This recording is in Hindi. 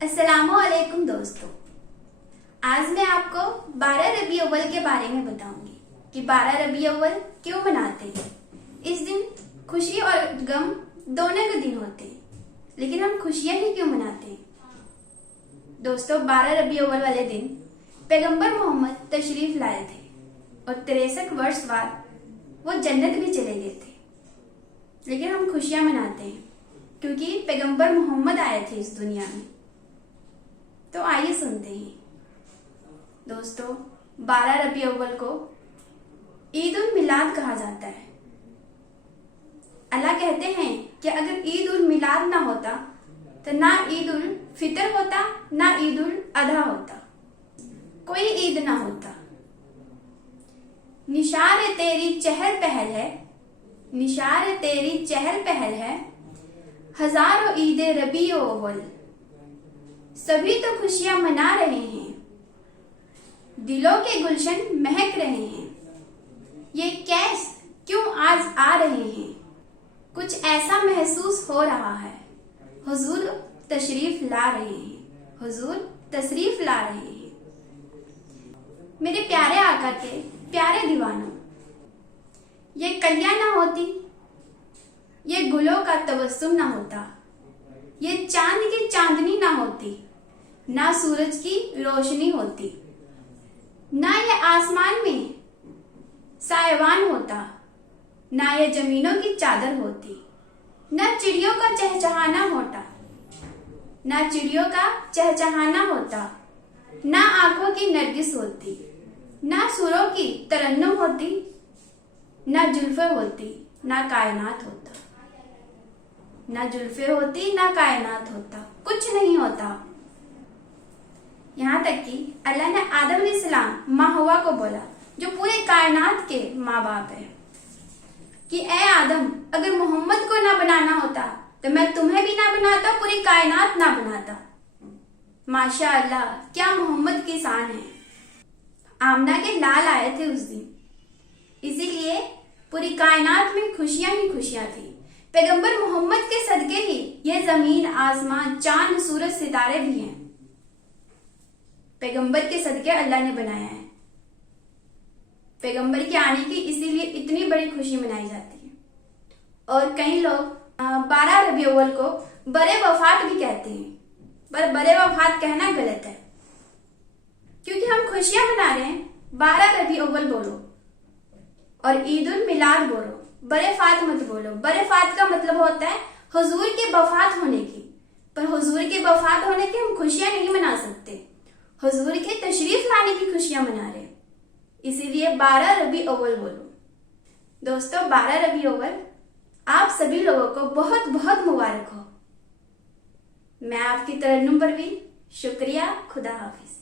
अस्सलामुअलैकुम दोस्तों, आज मैं आपको 12 रबी अव्वल के बारे में बताऊंगी कि 12 रबी अव्वल क्यों मनाते हैं। इस दिन खुशी और गम दोनों के दिन होते हैं, लेकिन हम खुशियां ही क्यों मनाते हैं। दोस्तों, 12 रबी अव्वल वाले दिन पैगंबर मोहम्मद तशरीफ लाए थे और 63 वर्ष बाद वो जन्नत भी चले गए थे, लेकिन हम खुशियां मनाते हैं क्योंकि पैगंबर मोहम्मद आए थे इस दुनिया में। तो आइए सुनते हैं। दोस्तों, 12 रबी अव्वल को ईद उल मिलाद कहा जाता है। अल्लाह कहते हैं कि अगर ईद उल मिलाद ना होता तो ना ईद उल फितर होता, ना ईद उल अधा होता, कोई ईद ना होता। निशार तेरी चहल पहल है, निशार तेरी चहल पहल है, हजारों ईद रबी अव्वल, सभी तो खुशियां मना रहे हैं, दिलों के गुलशन महक रहे हैं। ये कैस क्यों आज आ रहे हैं, कुछ ऐसा महसूस हो रहा है, हुजूर तशरीफ ला रहे हैं, हुजूर तशरीफ ला रहे हैं। मेरे प्यारे आका के प्यारे दीवानों, ये कलियां ना होती, ये गुलों का तबस्सुम ना होता, ये चांद की चांदनी ना होती, ना सूरज की रोशनी होती, ना ये आसमान में सायवान होता, ना ये जमीनों की चादर होती, ना चिड़ियों का चहचहाना होता, ना चिड़ियों का चहचहाना होता, ना आंखों की नरगिस होती, ना सुरों की तरन्नुम होती, ना जुल्फे होती, ना कायनात होता, ना जुल्फे होती, ना कायनात होता, कुछ नहीं होता। यहाँ तक कि अल्लाह ने आदम अलैहिस्सलाम माँ हवा को बोला, जो पूरे कायनात के माँ बाप है, कि ए आदम, अगर मोहम्मद को ना बनाना होता तो मैं तुम्हें भी ना बनाता, पूरी कायनात ना बनाता। माशाअल्लाह, क्या मोहम्मद की शान है। आमना के लाल आए थे उस दिन, इसीलिए पूरी कायनात में खुशियां ही खुशियां थी। पैगंबर मोहम्मद के सदके ही ये जमीन, आसमान, चांद, सूरज, सितारे भी हैं। पैगंबर के सदके अल्लाह ने बनाया है। पैगंबर के आने की इसीलिए इतनी बड़ी खुशी मनाई जाती है। और कई लोग 12 रबी अव्वल को बड़े वफात भी कहते हैं, पर बड़े वफात कहना गलत है, क्योंकि हम खुशियां मना रहे हैं। 12 रबी अव्वल बोलो और ईद उल मिलाद बोलो, बड़े फात मत बोलो। बड़े फात का मतलब होता है हुजूर के वफात होने की, पर हुजूर के वफात होने की हम खुशियां नहीं मना सकते। हुजूर के तशरीफ लाने की खुशियां मना रहे हैं, इसीलिए 12 रबी अव्वल बोलो। दोस्तों, 12 रबी अव्वल आप सभी लोगों को बहुत बहुत मुबारक हो। मैं आपकी तरन्नुम परवीन, शुक्रिया, खुदा हाफिज।